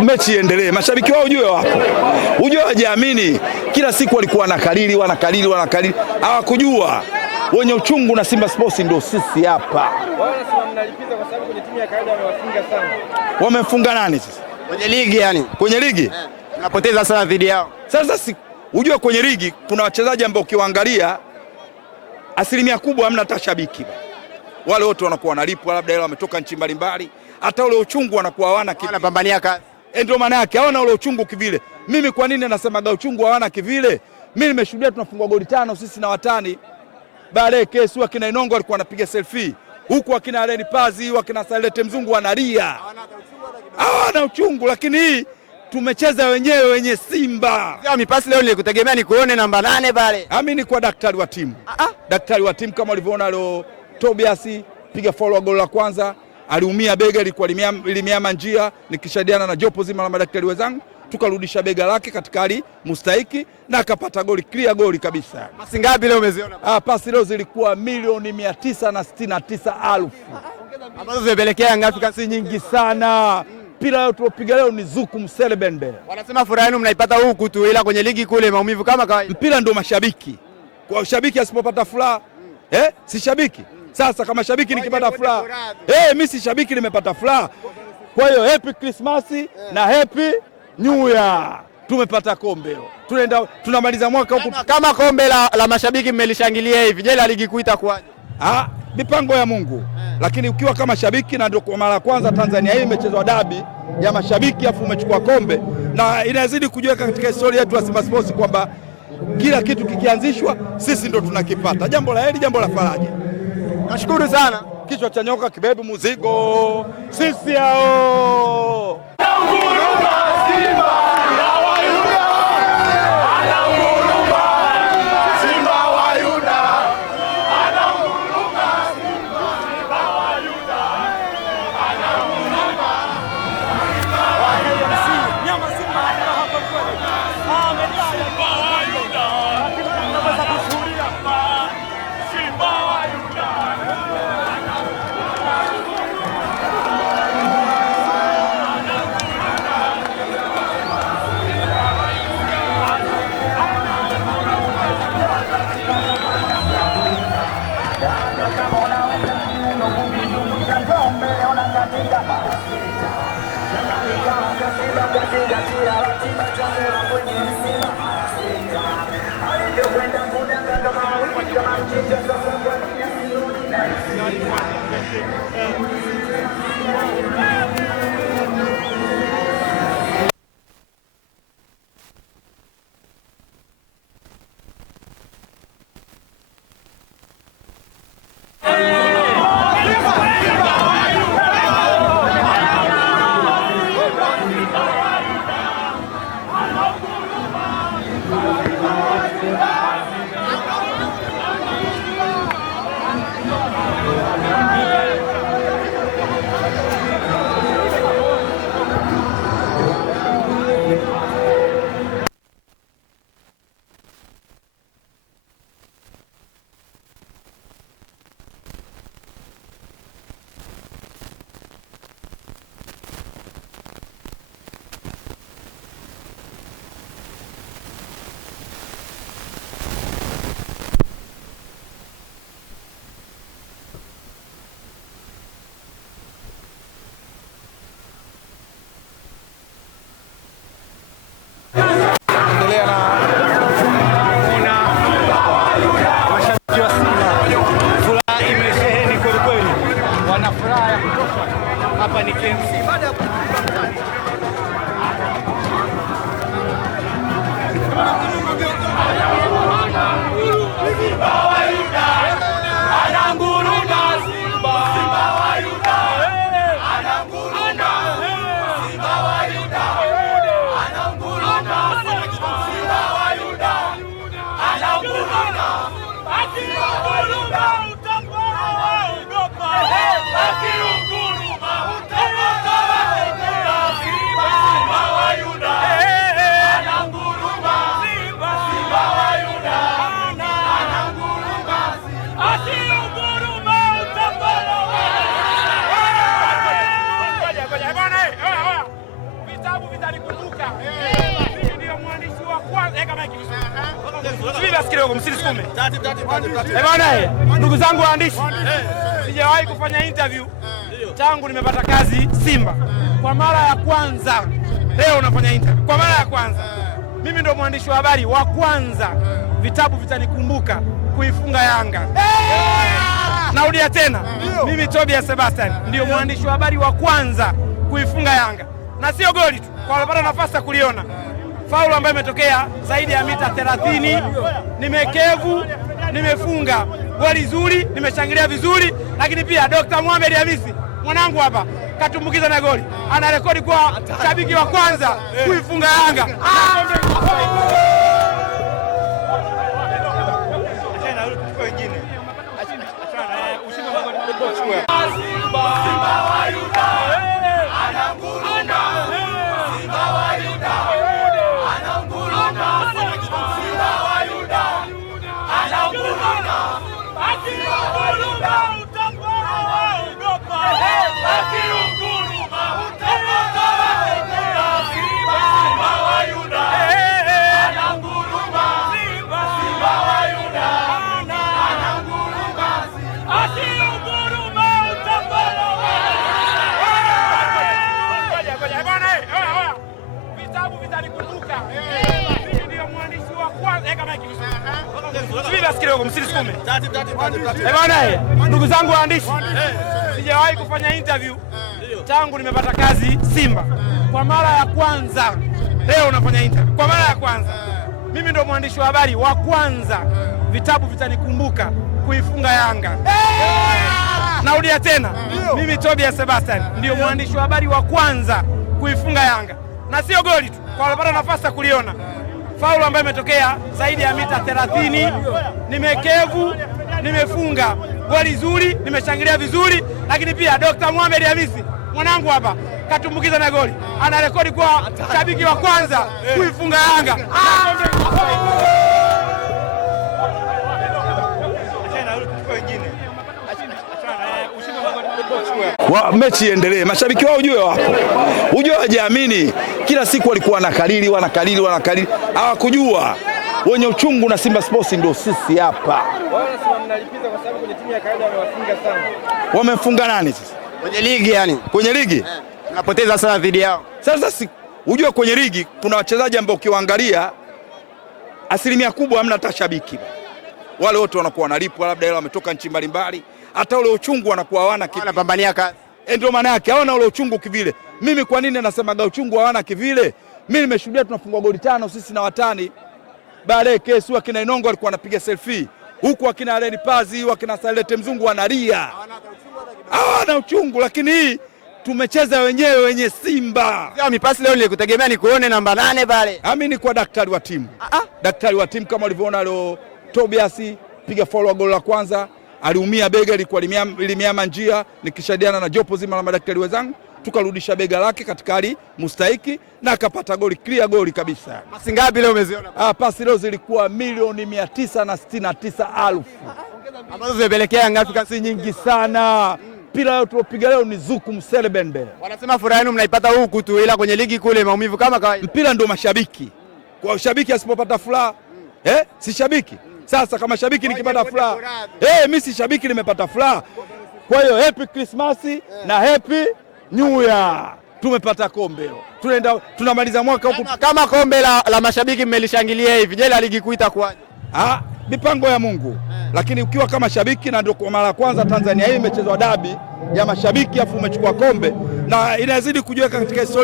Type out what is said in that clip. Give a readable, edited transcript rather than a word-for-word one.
mechi iendelee. Mashabiki wao ujue wapo, ujue hawajaamini. Kila siku walikuwa wanakariri, hawakujua wenye uchungu na Simba Sports ndio sisi hapa. Wao wanasema mnalipiza kwa sababu kwenye timu ya kawaida wamewafunga sana. Wamefunga nani sasa? Kwenye ligi yani. Kwenye ligi? Mnapoteza sana dhidi yao. Sasa ujue kwenye ligi kuna wachezaji ambao ukiwaangalia asilimia kubwa hamna hata shabiki. Wale wote wanakuwa wanalipwa, labda ile wametoka nchi mbalimbali, hata ule uchungu wanakuwa hawana kitu. Wanapambania kazi. Ndio maana yake hawana ule uchungu kivile. Mimi kwa nini nasemaga uchungu hawana kivile? Mimi nimeshuhudia tunafungwa goli 5 sisi na watani. Baadaye kesi wakina Inongo walikuwa wanapiga selfie. Huku wakina Aleni Pazi, wakina Salete Mzungu wanalia. Hawana uchungu, lakini hii tumecheza wenye Simba. Sasa mipasi leo nilikutegemea nikuone namba 8 pale. Mimi ni kwa daktari wa timu. Daktari wa timu kama ulivyoona leo Tobias piga follow goal la kwanza, aliumia bega, ilikuwa limiama njia, nikishadiana na jopo zima la madaktari wenzangu tukarudisha bega lake katika hali mustahiki na akapata goli, clear goli kabisa. Pasi ngapi leo umeziona? Pasi leo zilikuwa 969,000 ambazo zimepelekea ngapi? Kasi nyingi sana. Mpira leo tulopiga leo ni zuku mselebende. Wanasema furaha yenu mnaipata huku tu, ila kwenye ligi kule maumivu kama kawaida. Mpira ndio mashabiki. Kwa shabiki asipopata furaha, si shabiki. Sasa kama shabiki nikipata furaha, mimi si shabiki nimepata furaha. Kwa hiyo happy Christmas na happy New Year. Tumepata kombe. Tunamaliza mwaka huku kama kombe la mashabiki mmelishangilia hivi. Je, la ligi kuu itakuwaje? Mipango ya Mungu. Lakini ukiwa kama shabiki, na ndio kwa mara ya kwanza Tanzania hii imechezwa dabi ya mashabiki afu umechukua kombe, na inazidi kujiweka katika historia yetu ya Simba Sports kwamba kila kitu kikianzishwa sisi ndo tunakipata. Jambo la heri, jambo la faraja. Nashukuru sana. Kichwa cha nyoka kibebe muzigo. Sisi hao. vitabu vitanikumbuka. Mimi ndio mwandishi wa kwanza. Kama hiki vizuri basi kidogo, msinisukume. Bwana, ndugu zangu waandishi, sijawahi kufanya interview tangu nimepata kazi Simba. Kwa mara ya kwanza leo nafanya interview kwa mara ya kwanza. Mimi ndio mwandishi wa habari wa kwanza vitabu vitanikumbuka kuifunga Yanga. Narudia tena, mimi Tobias Sebastian ndio mwandishi wa habari wa kwanza kuifunga Yanga, na sio goli tu, kwa walipata nafasi ya kuliona faulu ambayo imetokea zaidi ya mita 30. Nimekevu, nimefunga goli zuri, nimeshangilia vizuri, lakini pia Dr. Mohamed Hamisi mwanangu hapa katumbukiza na goli, ana rekodi kwa shabiki wa kwanza kuifunga Yanga. Bwana, ndugu zangu waandishi, sijawahi kufanya interview tangu nimepata kazi Simba. Kwa mara ya kwanza leo nafanya interview kwa mara ya kwanza. Mimi ndio mwandishi wa habari wa kwanza vitabu vitanikumbuka kuifunga Yanga. Narudia tena, mimi Tobias Sebastian ndio mwandishi wa habari wa kwanza kuifunga Yanga, na sio goli tu, kwa walipata nafasi ya kuliona faulu ambayo imetokea zaidi ya mita 30. Nimekevu, nimefunga goli zuri, nimeshangilia vizuri, lakini pia Dr. Mohamed Hamisi mwanangu hapa katumbukiza na goli, ana rekodi kwa shabiki wa kwanza kuifunga Yanga. Mechi iendelee, mashabiki wao ujue wapo, ujue wajiamini. Kila siku walikuwa wanakalili, hawakujua wenye uchungu na Simba Sports ndio sisi hapa. Mnalipiza kwa sababu kwenye timu ya kawaida wamewafunga sana. Wamefunga nani sasa? Kwenye ligi yani. Kwenye ligi? Tunapoteza sana dhidi yao. Sasa ujue kwenye ligi kuna wachezaji ambao ukiwaangalia asilimia kubwa hamna hata shabiki. Wale wote wanakuwa wanalipwa, labda wale wametoka nchi mbalimbali, hata ule uchungu wanakuwa hawana kitu. Wanapambania kazi. Ndio maana yake hawana ule uchungu kivile. Mimi kwa nini nasemaga uchungu hawana kivile? Mimi nimeshuhudia tunafungwa goli 5 sisi na watani. Baadaye kesi akina Inongo alikuwa anapiga selfie. Huku akina Aleni Pazi, akina Salete Mzungu wanalia. Hawana uchungu, lakini hii tumecheza wenye Simba. Sio mipasi leo nilikutegemea nikuone namba 8 pale. Mimi ni kwa daktari wa timu. Daktari wa timu kama ulivyoona leo Tobias piga follow goal la kwanza, aliumia bega, ilikuwa limiama njia, nikishadiana na jopo zima la madaktari wenzangu tukarudisha bega lake katika hali mustahiki na akapata goli, clear goli kabisa. Pasi ngapi leo umeziona? Pasi leo zilikuwa 969,000 ambazo zimepelekea Yanga kasi nyingi sana. Pila leo tulopiga leo ni Zuku Mselebende. Wanasema furaha yenu mnaipata huku tu, ila kwenye ligi kule maumivu kama kawaida. Mpira ndio mashabiki. Kwa shabiki asipopata furaha, si shabiki. Sasa kama shabiki nikipata furaha, mimi si shabiki nimepata furaha. Kwa hiyo happy Christmas na happy New Year. Tumepata kombe. Tunamaliza mwaka huku kama kombe la mashabiki mmelishangilia hivi. Je, la ligi kuita kwaje? Mipango ya Mungu. Lakini ukiwa kama shabiki, na ndio kwa mara ya kwanza Tanzania hii imechezwa dabi ya mashabiki afu umechukua kombe, na inazidi kujiweka katika historia